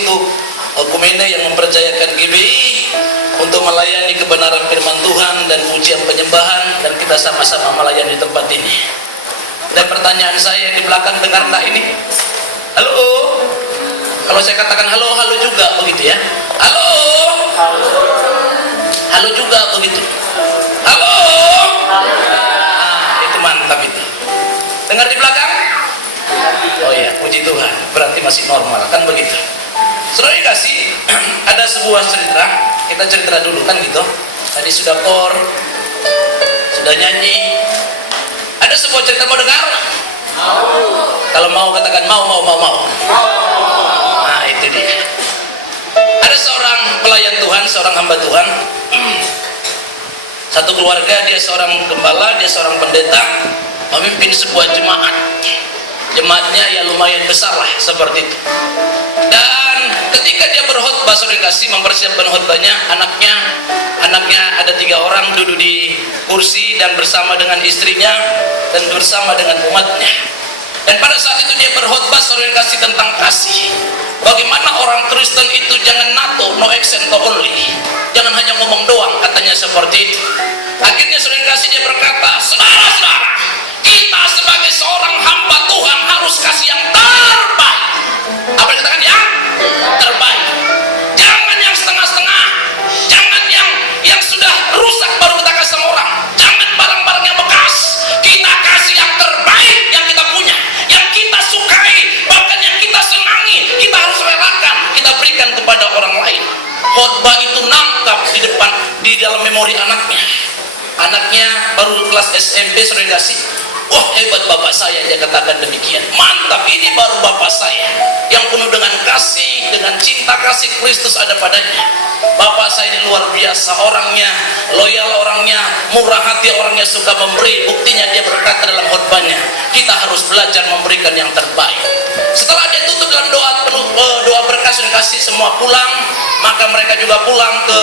untuk Kumene yang mempercayakan GBI untuk melayani kebenaran firman Tuhan dan pujian penyembahan, dan kita sama-sama melayani tempat ini. Dan pertanyaan saya di belakang, dengar enggak ini? Halo? Kalau saya katakan halo, halo juga begitu ya? Halo? Halo juga begitu? Halo? Itu mantap itu. Dengar di belakang? Oh ya, puji Tuhan, berarti masih normal, kan begitu. Saudara dikasih, ada sebuah cerita, kita cerita dulu kan gitu. Tadi sudah kor, sudah nyanyi. Ada sebuah cerita, mau dengar? Kalau mau katakan mau. Nah itu dia. Ada seorang pelayan Tuhan, seorang hamba Tuhan. Satu keluarga, dia seorang gembala, dia seorang pendeta, memimpin sebuah jemaat. Jemaatnya ya lumayan besar lah seperti itu. Dan ketika dia berkhotbah, saudara kasih, mempersiapkan khotbahnya, anaknya ada 3 orang duduk di kursi dan bersama dengan istrinya dan bersama dengan umatnya. Dan pada saat itu dia berkhotbah, saudara kasih, tentang kasih. Bagaimana orang Kristen itu jangan NATO, no accent, no only. Jangan hanya ngomong doang, katanya seperti itu. Akhirnya saudara kasih, dia berkata, saudara-saudara, kita sebagai seorang hamba Tuhan harus kasih yang terbaik. Apa yang dikatakan? Yang terbaik. Jangan yang setengah-setengah. Jangan yang sudah rusak baru kita kasih sama orang. Jangan barang-barang yang bekas. Kita kasih yang terbaik yang kita punya, yang kita sukai, bahkan yang kita senangi. Kita harus relakan, kita berikan kepada orang lain. Khotbah itu nangkap di dalam memori anaknya. Anaknya baru kelas SMP, saudara kasih. Wah, hebat bapak saya, dia katakan demikian. Mantap, ini baru bapak saya yang penuh dengan kasih, dengan cinta kasih Kristus ada padanya. Bapak saya ini luar biasa, orangnya loyal, orangnya murah hati, orangnya suka memberi. Buktinya dia berkata dalam khotbahnya, kita harus belajar memberikan yang terbaik. Setelah dia tutup dalam doa berkas dan kasih, semua pulang. Maka mereka juga pulang ke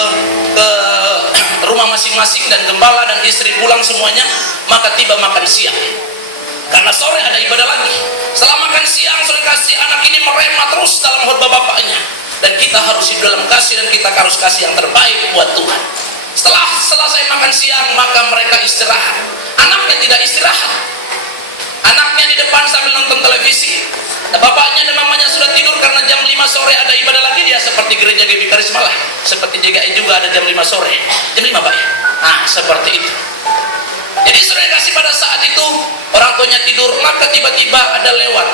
rumah masing-masing, dan gembala dan istri pulang semuanya. Maka tiba makan siang, karena sore ada ibadah lagi. Setelah makan siang, saudara kasih, anak ini merema terus dalam khotbah bapaknya. Dan kita harus hidup dalam kasih, dan kita harus kasih yang terbaik buat Tuhan. Setelah selesai makan siang, maka mereka istirahat. Anaknya tidak istirahat. Anaknya di depan sambil nonton televisi. Nah, bapaknya dan mamanya sudah tidur karena jam 5 sore ada ibadah lagi. Dia seperti gereja GBI Karisma lah, seperti JKI juga ada jam 5 sore. Jam 5 Pak ya? Nah seperti itu. Jadi saudara kasih, pada saat itu orang tuanya tidur, maka tiba-tiba ada lewat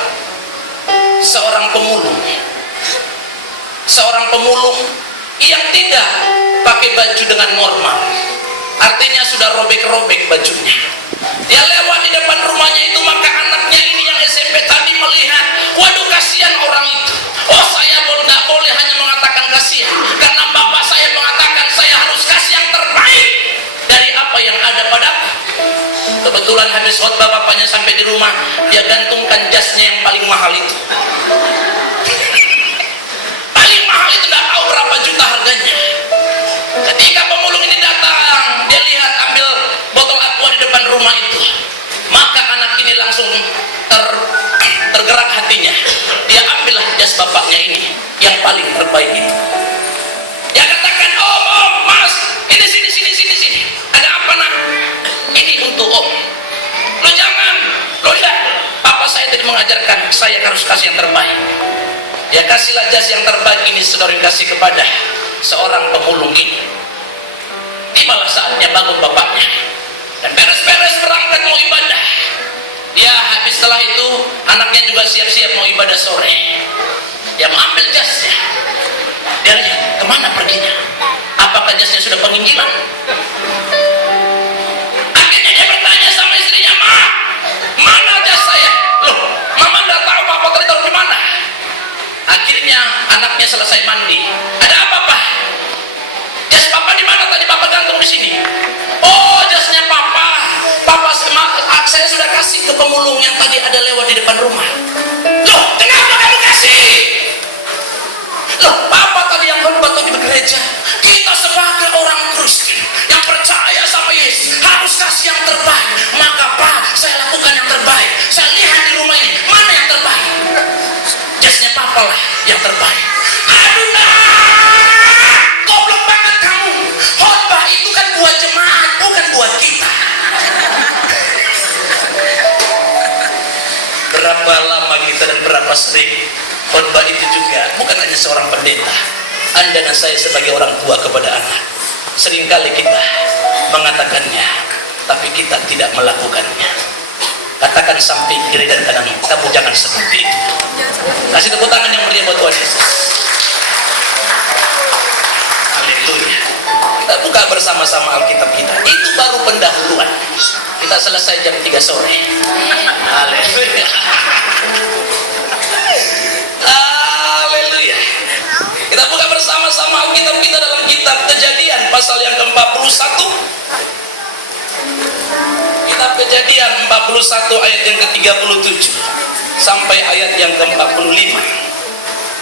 seorang pemulung yang tidak pakai baju dengan normal, artinya sudah robek-robek bajunya. Dia lewat di depan rumahnya itu, maka anaknya ini yang SMP tadi melihat, waduh kasihan orang itu. Oh, saya nggak boleh hanya mengatakan kasihan, karena bapak saya mengatakan saya harus kasih yang terbaik dari apa yang ada padaku. Kebetulan habis khotbah bapaknya sampai di rumah, dia gantungkan jasnya yang paling mahal itu. Paling mahal itu nggak tahu berapa juta harganya. Ketika pemulung ini datang, dia lihat ambil botol aqua di depan rumah itu, maka anak ini langsung tergerak hatinya. Dia ambillah jas bapaknya ini yang paling terbaik itu. Dia katakan, om, mas, ini sini. Ada apa nak? Ini untuk om. Lo jangan, lo lihat, papa saya tadi mengajarkan saya harus kasih yang terbaik. Ya kasihlah jas yang terbaik ini, saudara, kasih kepada seorang pemulung ini. Tibalah saatnya bangun bapaknya dan beres-beres berangkat mau ibadah. Dia habis setelah itu anaknya juga siap-siap mau ibadah sore. Dia mengambil jasnya. Dia lihat kemana perginya. Apakah jasnya sudah penginjilan? Akhirnya dia bertanya sama istrinya, Ma, mana jas saya? Loh, mama udah tahu papa tadi taruh di mana. Akhirnya anaknya selesai mandi. Ada apa, Pak? Jas papa di mana tadi papa gantung di sini? Oh, jasnya papa saya sudah kasih ke pemulung yang tadi ada lewat di depan rumah. Loh, kenapa kamu kasih? Loh, papa tadi yang khotbah tadi di gereja, kita sebagai orang Kristen yang percaya sama Yesus harus kasih yang terbaik. Maka Pak, saya lakukan yang terbaik. Saya lihat di rumah ini, mana yang terbaik? Jasnya papa lah yang terbaik. berapa sering khotbah itu juga bukan hanya seorang pendeta. Anda dan saya sebagai orang tua kepada anak, seringkali kita mengatakannya, tapi kita tidak melakukannya. Katakan samping kiri dan kanan, kamu jangan seperti itu. Kasih tepuk tangan yang meriah buat Tuhan Yesus. Haleluya. Kita buka bersama-sama Alkitab kita. Itu baru pendahuluan. Kita selesai jam 3 sore. Haleluya. Haleluya. Kita buka bersama-sama Alkitab kita dalam kitab Kejadian pasal yang ke-41. Kitab Kejadian 41 ayat yang ke-37 sampai ayat yang ke-45.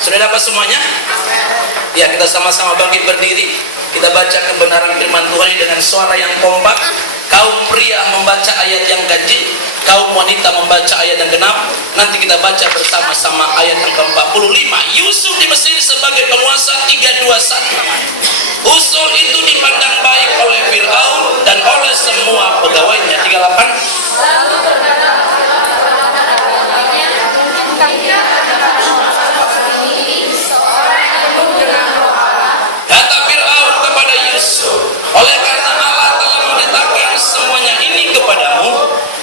Sudah dapat semuanya? Ya, kita sama-sama bangkit berdiri. Kita baca kebenaran firman Tuhan dengan suara yang kompak. Kaum pria membaca ayat yang ganjil, kaum wanita membaca ayat yang genap. Nanti kita baca bersama-sama ayat yang ke-45. Yusuf di Mesir sebagai penguasa 321. Usul itu dipandang baik oleh Firaun dan oleh semua pegawainya. 38. Kata Firaun kepada Yusuf, oleh karena Allah telah memberitakan semuanya ini kepadamu,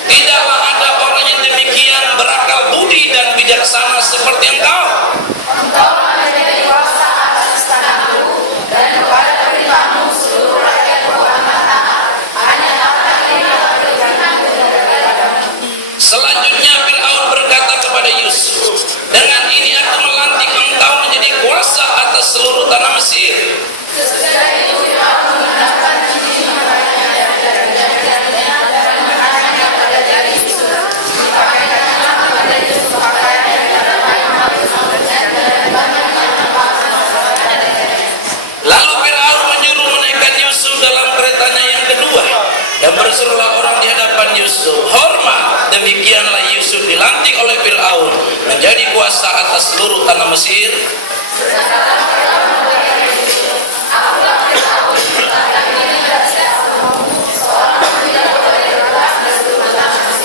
tidaklah ada orang yang demikian berakal budi dan bijaksana seperti engkau. Selanjutnya Firaun berkata kepada Yusuf, dengan ini aku melantik engkau menjadi kuasa atas seluruh tanah Mesir. Lalu Firaun menyuruh menaikkan Yusuf dalam keretanya yang kedua, dan berserulah orang di hadapan Yusuf, hormat. Demikianlah Yusuf dilantik oleh Firaun menjadi kuasa atas seluruh tanah Mesir.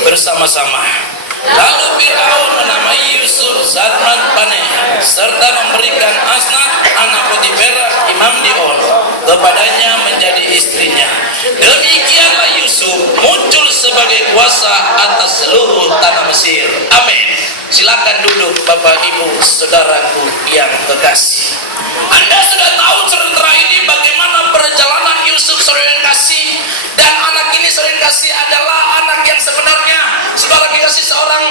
Bersama-sama. Lalu Firaun menamai Yusuf Zatman Paneah serta memberikan Asnat anak Potifera imam di On kepadanya menjadi istrinya. Demikianlah Yusuf muncul sebagai kuasa atas seluruh tanah Mesir. Amin. Silakan duduk Bapak Ibu saudaraku yang kekasih. Anda sudah tahu cerita ini bagaimana perjalanan Yusuf saudara kasih, dan anak ini saudara kasih adalah anak yang sebenarnya saudara kasih seorang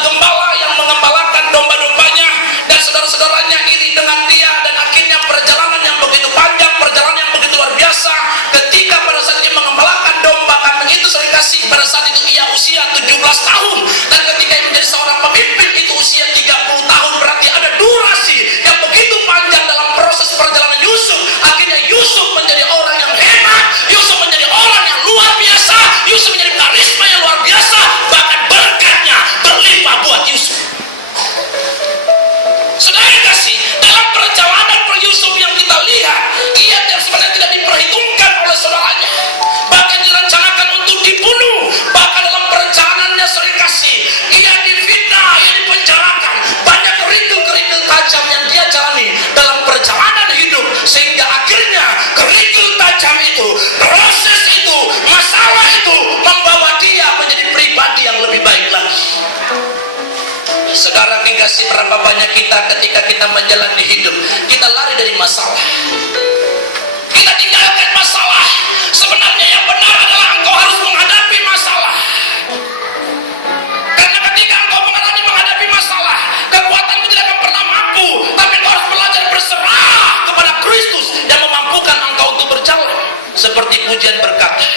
gembala yang mengembalakan domba-dombanya, dan saudara-saudaranya iri dengan dia, dan akhirnya perjalanan yang begitu panjang, perjalanan yang begitu luar biasa. Ketika pada saat dia mengembalakan domba kambing itu saudara kasih, pada saat itu ia usia 17 tahun, dan ketika ia menjadi seorang pemimpin itu usia 30 tahun. Berarti ada durasi yang begitu panjang dalam proses perjalanan Yusuf. Akhirnya Yusuf menjadi orang yang hebat, Yusuf menjadi orang yang luar biasa, Yusuf menjadi karisma yang luar biasa, bahkan berkatnya berlimpah buat Yusuf. Saudara kasih, dalam perjalanan Yusuf yang kita lihat, ia sebenarnya tidak diperhitungkan oleh saudaranya, bahkan direncanakan untuk dibunuh. Bahkan dalam perjalanannya sering kasih, ia difitnah, ia dipenjarakan, banyak kerikil-kerikil tajam yang dia jalani dalam perjalanan hidup, sehingga akhirnya kerikil tajam itu, proses itu, masalah itu membawa dia menjadi pribadi yang lebih baik lagi. Sekarang dikasih berapa banyak kita ketika kita menjalani hidup, kita lari dari masalah, kita tinggalkan masalah. Sebenarnya yang benar adalah engkau harus menghadapi masalah, karena ketika engkau menghadapi masalah, kekuatanmu tidak akan pernah mampu. Tapi engkau harus belajar berserah kepada Kristus yang memampukan engkau untuk berjalan. Seperti pujian berkata,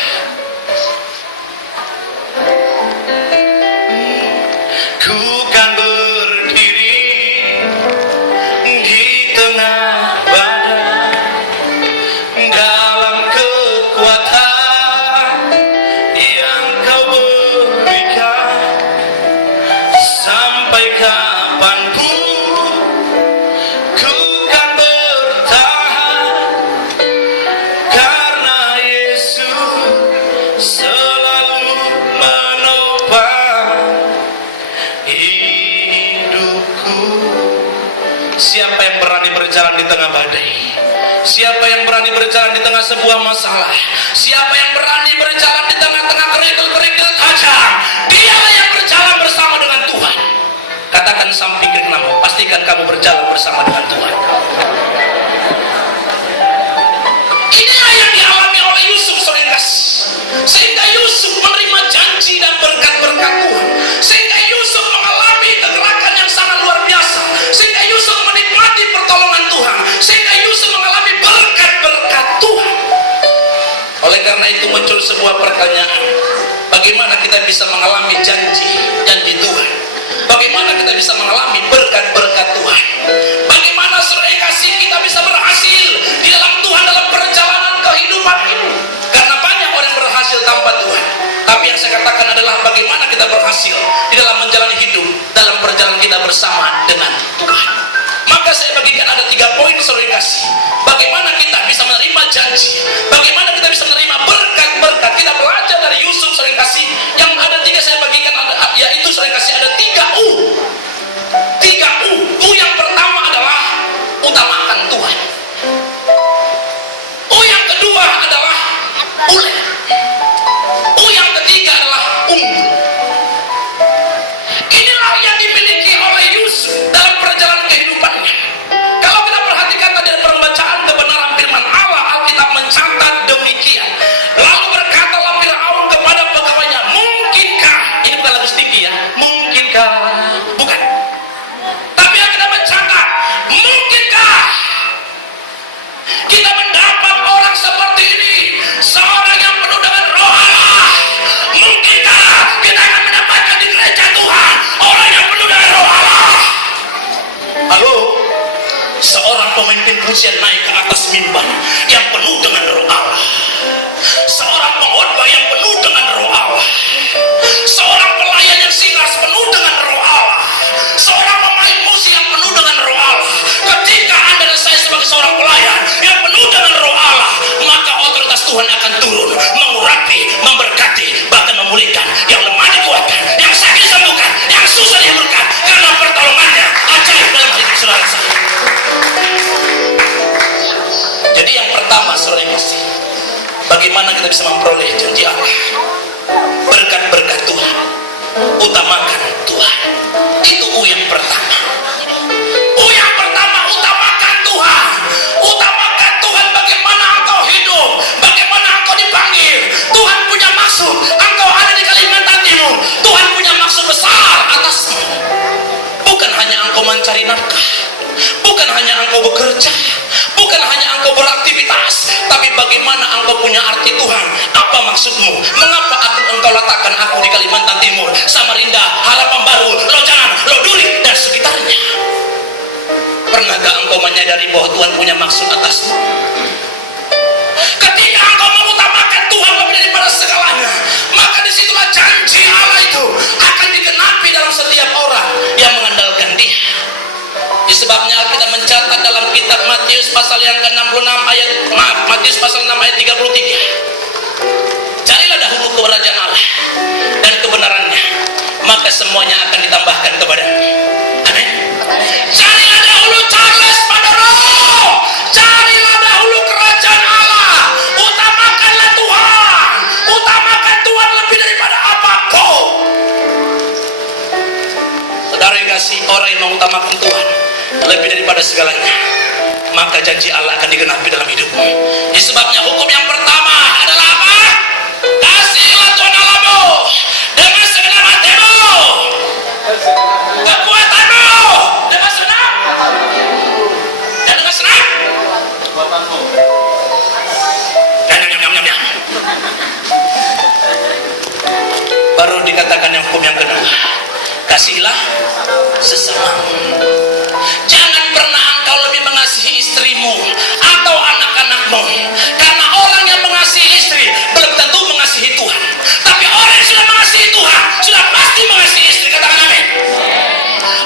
ku kan berdiri di tengah badai dalam kekuatan yang kau berikan. Sampai kapanpun ku kan bertahan, karena Yesus siapa yang berani berjalan di tengah badai? Siapa yang berani berjalan di tengah sebuah masalah? Siapa yang berani berjalan di tengah-tengah kerikil-kerikil tajam? Dialah yang berjalan bersama dengan Tuhan. Katakan samping kiri kamu, pastikan kamu berjalan bersama dengan Tuhan. Inilah yang dialami oleh Yusuf, saudara. Sehingga Yusuf menerima janji dan berkat-berkat Tuhan. Sehingga Yusuf mengalami kegerakan yang sangat luar biasa. Sehingga Yusuf menikmati pertolongan Tuhan. Sehingga Yusuf mengalami berkat-berkat Tuhan. Oleh karena itu muncul sebuah pertanyaan, bagaimana kita bisa mengalami janji Tuhan? Bagaimana kita bisa mengalami berkat-berkat Tuhan? Bagaimana saudara kasih kita bisa berhasil di dalam Tuhan dalam perjalanan kehidupan ini? Karena banyak orang berhasil tanpa Tuhan. Tapi yang saya katakan adalah bagaimana kita berhasil di dalam menjalani hidup dalam perjalanan kita bersama dengan Tuhan. Maka saya bagikan ada 3 poin saudara kasih. Bagaimana kita bisa menerima janji? Bagaimana kita bisa menerima berkat-berkat? Kita belajar dari Yusuf saudara kasih. Yang ada 3 saya bagikan, yaitu saudara kasih ada 3 U. 3 U. U yang pertama adalah utamakan Tuhan. U yang kedua adalah ulet. U yang ketiga adalah unggul. Inilah yang dimiliki oleh Yusuf dalam perjalanan kehidupannya. Kalau kita perhatikan tadi pembacaan kebenaran firman Allah, Alkitab mencatat demikian. Lalu berkatalah Firaun kepada pegawainya, mungkinkah, ini bukan lagu tinggi ya, mungkinkah, bukan. Tapi Alkitab mencatat, mungkinkah kita mendapat orang seperti ini, seorang yang penuh dengan roh Allah? Mungkinkah kita akan mendapatkan di gereja Tuhan orang yang penuh dengan roh Allah? Halo, seorang pemimpin pujian naik ke atas mimbar yang penuh dengan roh Allah, seorang pengkhotbah yang penuh dengan roh Allah, seorang pelayan yang sinas penuh dengan roh Allah, seorang pemain musik yang penuh dengan roh Allah. Ketika Anda dan saya sebagai seorang pelayan yang penuh dengan roh Allah, maka otoritas Tuhan akan turun, mengurapi, memberkati, bahkan memulihkan, yang lemah dikuatkan, yang sakit disembuhkan, yang susah dihemburkan, karena pertolongannya ajaib dalam hidup saudara saya. Jadi yang pertama saudara kasih, bagaimana kita bisa memperoleh janji Allah? Berkat-berkat Tuhan, utamakan Tuhan. Itu U yang pertama. U yang pertama, utamakan Tuhan. Utamakan Tuhan. Bagaimana engkau hidup, bagaimana engkau dipanggil. Tuhan punya maksud. Engkau ada di Kalimantan Timur, Tuhan punya maksud besar atasmu. Bukan hanya engkau mencari nafkah, bukan hanya engkau bekerja, bukan hanya engkau beraktivitas, tapi bagaimana engkau punya arti Tuhan. Apa maksudmu? Mengapa engkau letakkan aku di Kalimantan Timur, Samarinda, Harapan Baru, Lojanan, Loduri dan sekitarnya? Pernahkah engkau menyadari bahwa Tuhan punya maksud atasmu? Ketika engkau mengutamakan Tuhan lebih daripada segalanya, maka disitulah janji Allah itu akan digenapi dalam setiap orang yang mengandalkan Dia. Disebabnya Alkitab mencatat dalam kitab Matius pasal yang ke-66 ayat, Matius pasal 6 ayat 33. Carilah dahulu kerajaan Allah dan kebenarannya, maka semuanya akan ditambahkan kepadamu. Amin. Carilah dahulu Charles pada roh. Carilah dahulu kerajaan Allah. Utamakanlah Tuhan. Utamakan Tuhan lebih daripada apapun. Saudara yang kasih, orang yang mengutamakan Tuhan lebih daripada segalanya, maka janji Allah akan digenapi dalam hidupmu. Disebabnya hukum yang pertama adalah apa? Kasihilah Tuhan Allahmu dengan segenap hatimu, kekuatanmu, dengan senang dan dengan senang dan nyam. Baru dikatakan yang hukum yang kedua, kasihilah sesamamu. Jangan pernah engkau lebih mengasihi istrimu atau anak-anakmu, karena orang yang mengasihi istri belum tentu mengasihi Tuhan. Tapi orang yang sudah mengasihi Tuhan sudah pasti mengasihi istri. Katakan amin.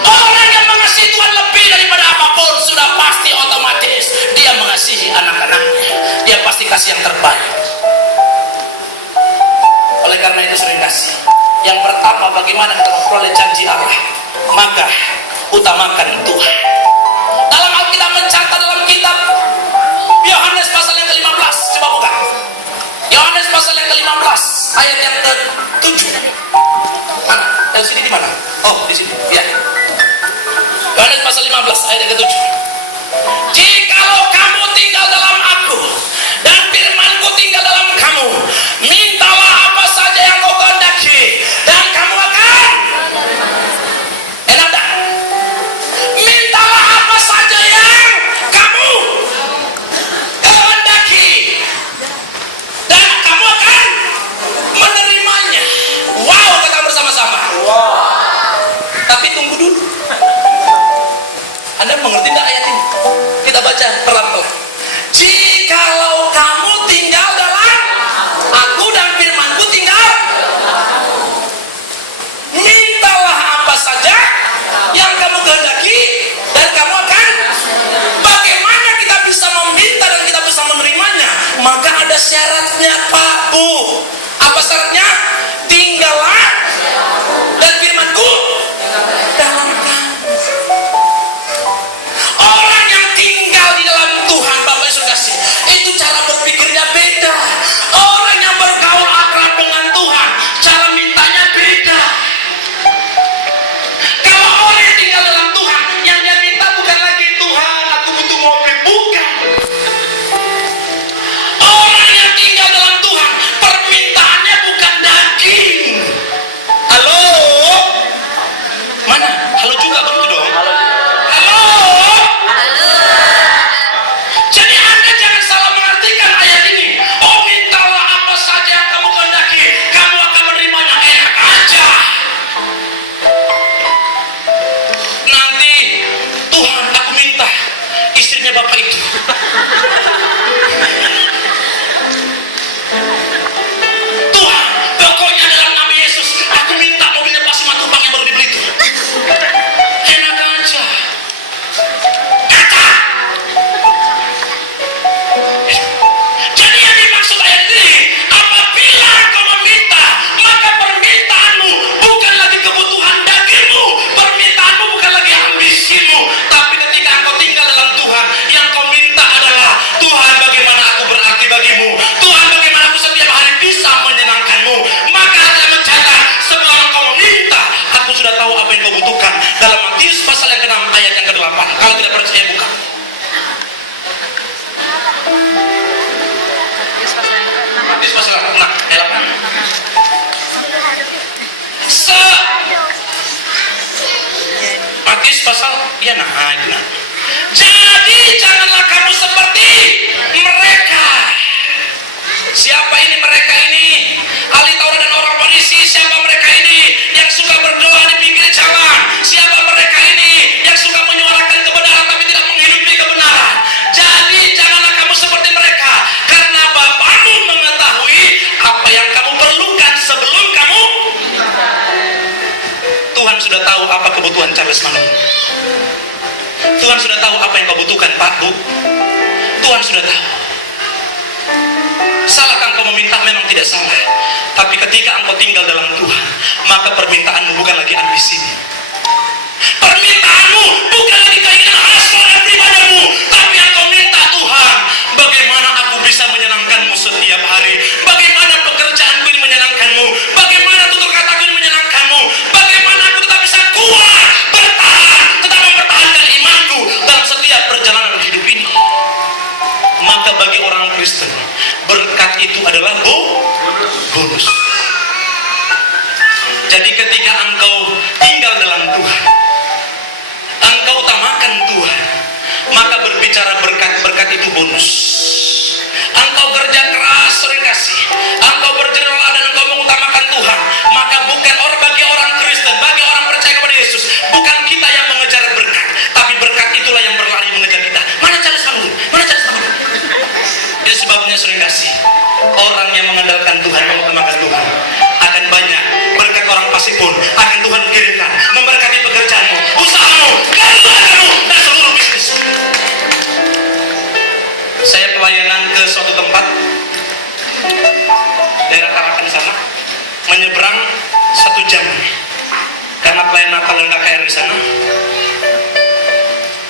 Orang yang mengasihi Tuhan lebih daripada apapun sudah pasti otomatis dia mengasihi anak-anaknya. Dia pasti kasih yang terbaik. Oleh karena itu sering kasih. Yang pertama, bagaimana kita memperoleh janji Allah? Maka utamakan Tuhan. Dalam ayat yang ke-7. Mana? Dari sini di mana? Oh, di sini. Ya. Yohanes pasal 15 ayat yang ke-7. Jikalau kamu tinggal dalam aku dan firman-Ku tinggal dalam kamu, mintalah apa saja yang kau kehendaki dan kamu akan. Enak tak? Mintalah apa saja yang kamu kehendaki dan kamu akan menerimanya. Wow, kata bersama-sama. Tapi tunggu dulu. Anda mengerti tidak ayat ini? Kita baca pelan-pelan. Jikalau kamu tinggal dalam aku dan firman-Ku tinggal, mintalah apa saja yang kamu kehendaki dan kamu akan. Bagaimana kita bisa meminta dan kita bisa menerimanya? Maka ada syaratnya, Pak, Bu. Apa syaratnya? Tinggallah dan firman-Ku dalam kamu. Orang yang tinggal di dalam Tuhan, Bapak Yesus kasih, itu cara berpikirnya beda. Orang yang bergaul akrab dengan Tuhan, cara mintanya beda. Kalau orang yang tinggal dalam Tuhan, yang dia minta bukan lagi Tuhan, aku butuh mobil, bukan. Orang yang tinggal dalam Tuhan, permintaannya bukan daging. Halo? Mana? Halo juga begitu dong. Halo. Jadi Anda jangan salah mengartikan ayat ini. Oh, mintalah apa saja yang kamu kehendaki, kamu akan menerimanya. Enak aja. Nanti Tuhan, aku minta istrinya Bapak itu. Tuhan, pokoknya dalam nama Yesus, aku minta mobilnya Pak Simatupang yang baru dibeli itu. Enak aja. Kata. Jadi yang dimaksud ayat ini, apabila engkau meminta, maka permintaanmu bukan lagi kebutuhan dagingmu, permintaanmu bukan lagi ambisimu, tapi ketika engkau tinggal dalam Tuhan, yang kau minta adalah, Tuhan, bagaimana aku berarti bagimu, Tuhan, bagaimana aku setiap hari bisa menyenangkanmu. Maka dia mencatat, sebelum engkau meminta, aku sudah tahu apa yang kau butuhkan. Dalam Matius pasal yang ke-6 ayat yang ke-8. Kalau tidak percaya, buka. Matius pasal 6 ayat 8. Matius pasal nah. Jadi janganlah kamu seperti mereka. Siapa ini mereka ini? Ahli Taurat dan orang Farisi. Siapa mereka ini yang suka berdoa di pinggir jalan? Siapa mereka ini yang suka menyuarakan kebenaran tapi tidak menghidupi kebenaran? Jadi janganlah kamu seperti mereka, karena Bapamu mengetahui apa yang kamu perlukan sebelum kamu. Tuhan sudah tahu apa kebutuhan Charles Manung. Tuhan sudah tahu apa yang kau butuhkan, Pak, Bu. Tuhan sudah tahu. Salahkah engkau meminta? Memang tidak salah. Tapi ketika engkau tinggal dalam Tuhan, maka permintaanmu bukan lagi ambisi. Permintaanmu bukan lagi keinginan hasrat dan pribadimu, tapi yang kau minta, Tuhan, bagaimana aku bisa menyenangkanmu setiap hari? Bagaimana pekerjaanku ini menyenangkanmu? Bagaimana tutur kataku ini menyenangkanmu? Bagaimana aku tetap bisa kuat, bertahan, tetap mempertahankan imanku dalam setiap perjalanan hidup ini? Maka bagi orang Kristen, berkat itu adalah bonus. Jadi ketika engkau tinggal dalam Tuhan, engkau utamakan Tuhan, maka berbicara berkat itu bonus. Engkau kerja keras, sering kasih, engkau berjerlah dan engkau mengutamakan Tuhan, maka bukan bagi orang Kristen, bagi orang percaya kepada Yesus, bukan kita yang mengejar berkat, tapi berkat itulah yang berlari mengejar kita. Mana Charles Mangun? Itu sebabnya sering kasih, orang yang mengandalkan Tuhan, mengutamakan Tuhan, akan banyak berkat. Orang pasti pun akan Tuhan kirimkan memberkati pekerjaanmu, usahamu, keluargamu, dan seluruh bisnis. Saya pelayanan ke suatu tempat daerah Tarakan sana, menyeberang 1 jam karena pelayanan Natal dan KKR di sana.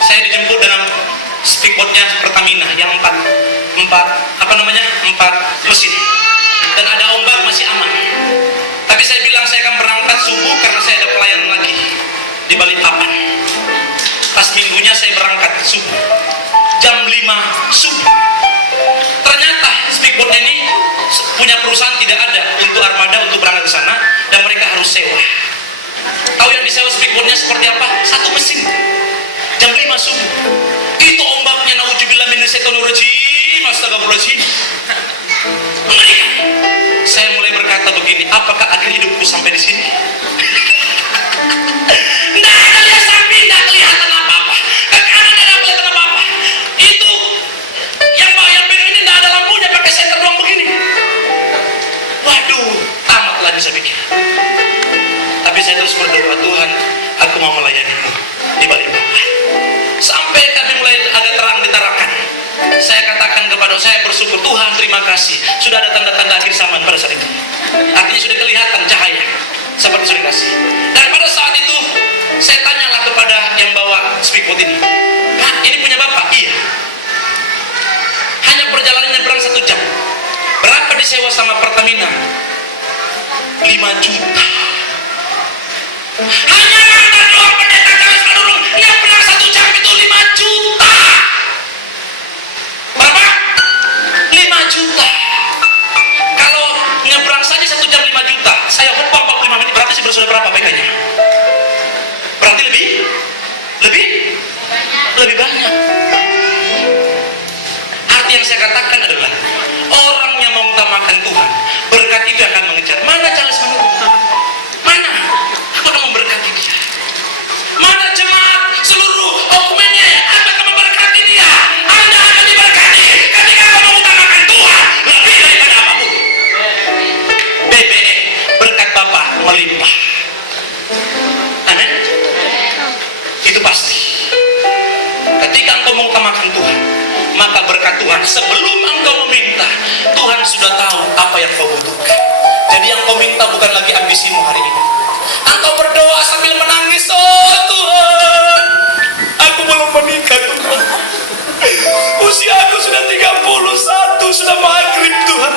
Saya dijemput dengan speedboatnya Pertamina yang 4 mesin, dan ada ombak masih aman. di Balikpapan. Pas minggunya saya berangkat subuh, jam 5 subuh. Ternyata speedboat ini punya perusahaan tidak ada untuk armada untuk berangkat ke sana, dan mereka harus sewa. Tahu yang disewa speedboatnya seperti apa? Satu mesin. Jam 5 subuh. Itu ombaknya, naudzubillah minasyaitonirrajim, astagfirullahaladzim. Mengerikan. Saya mulai berkata begini, apakah akhir hidupku sampai di sini? Tidak ada lihat samping, tidak kelihatan apa-apa. Ke kanan tidak kelihatan apa-apa. Itu yang beda ini tidak ada lampunya, pakai senter doang begini. Waduh, tamat lagi saya pikir. Tapi saya terus berdoa, Tuhan, aku mau melayanimu di Balikpapan. Sampai kami mulai ada terang di Tarakan. Saya katakan kepada saya bersyukur, Tuhan terima kasih, sudah ada tanda-tanda akhir zaman pada saat itu. Artinya sudah kelihatan cahaya seperti sudah kasih. Dan pada saat itu saya tanyalah kepada yang bawa speedboat ini, Pak, ini punya Bapak? Iya. Hanya perjalanan nyebrang 1 jam. Berapa disewa sama Pertamina? 5 juta. Hanya ngantar doang pendeta Charles Manurung yang bilang 1 jam itu 5 juta. Berapa? 5 juta. Kalau nyebrang saja 1 jam 5 juta, saya hopang 45 menit, berarti sudah berapa PK-nya? Berarti lebih banyak. Arti yang saya katakan adalah orang yang mengutamakan Tuhan, berkat itu akan mengejar. Mana Charles Manurung? Mana? Aku akan memberkati dia. Mana jemaat seluruh dokumennya? Aku akan memberkati dia. Anda akan diberkati ketika kamu mengutamakan Tuhan lebih daripada apapun. BBM, berkat Bapak melimpah. Amin. Itu pasti. Ketika engkau mengutamakan Tuhan, maka berkat Tuhan sebelum engkau meminta, Tuhan sudah tahu apa yang kau butuhkan. Jadi yang kau minta bukan lagi ambisimu hari ini. Engkau berdoa sambil menangis, oh Tuhan, aku belum menikah Tuhan. Usia aku sudah 31, sudah maghrib Tuhan.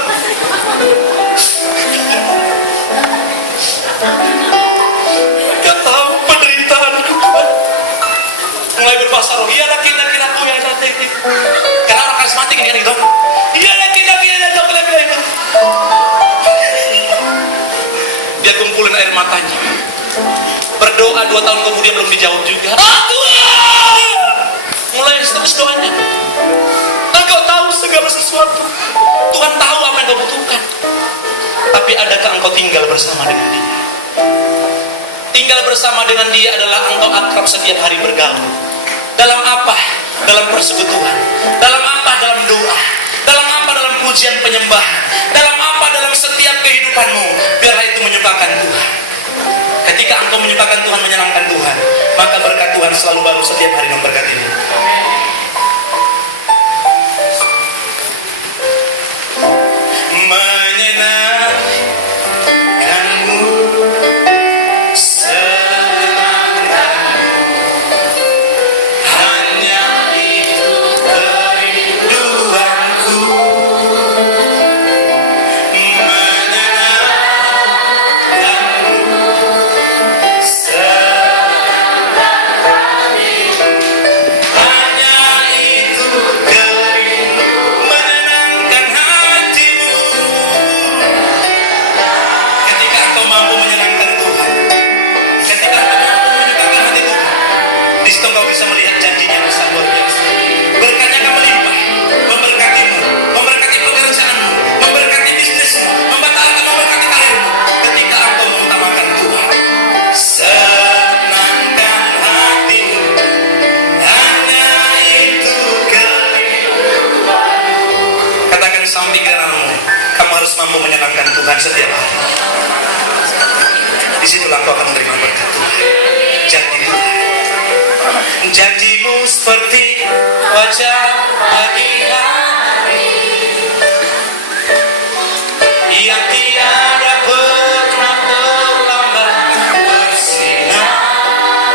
Kau tahu penderitaanku Tuhan. Mulai berbahasa roh, iya laki-laki aku yang cantik. Karena orang karismatik ini kan gitu. Iya laki-laki yang cantik. Dia kumpulin air matanya, berdoa 2 tahun kemudian belum dijawab juga. Oh Tuhan, mulai terus doanya. Engkau tahu segala sesuatu. Tuhan tahu apa yang kau butuhkan. Tapi adakah engkau tinggal bersama dengan dia? Tinggal bersama dengan dia adalah engkau akrab setiap hari bergaul. Dalam apa? Dalam persekutuan. Dalam apa? Dalam doa. Dalam apa? Dalam pujian penyembahan. Dalam apa? Dalam setiap kehidupanmu. Biarlah itu menyukakan Tuhan. Ketika engkau menyukakan Tuhan, menyenangkan Tuhan, maka berkat Tuhan selalu baru setiap hari memberkatimu. Mampu menyenangkan Tuhan setiap hari. Disitulah kau akan menerima berkat Tuhan. Janji Tuhan, janjimu seperti wajah pagi hari yang tiada pernah terlambat bersinar.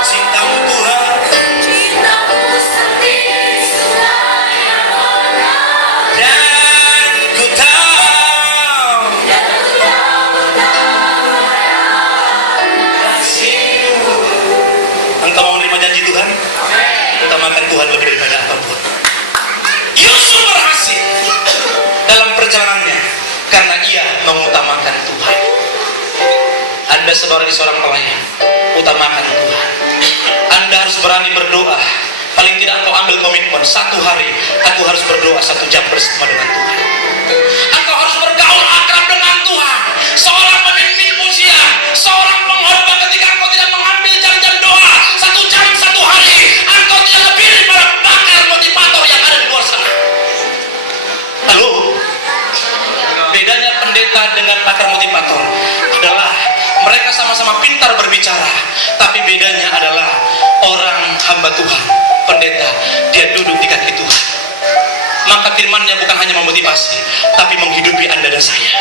Cintamu Tuhan, cintamu seperti sungai yang mengalir. Dan ku tahu dan sebagai seorang pelayan, utamakan Tuhan. Anda harus berani berdoa. Paling tidak engkau ambil komitmen, satu hari aku harus berdoa 1 jam bersama dengan Tuhan. Engkau harus bergaul akrab dengan Tuhan. Seorang pemimpin usia, seorang pengkhotbah, ketika engkau tidak mengambil jam-jam doa 1 jam 1 hari, engkau tidak lebih daripada pakar motivator yang ada di luar sana. Halo? Bedanya pendeta dengan pakar motivator adalah mereka sama-sama pintar berbicara, tapi bedanya adalah orang hamba Tuhan, pendeta, dia duduk di kaki Tuhan. Maka firman-Nya bukan hanya memotivasi, tapi menghidupi Anda dan saya.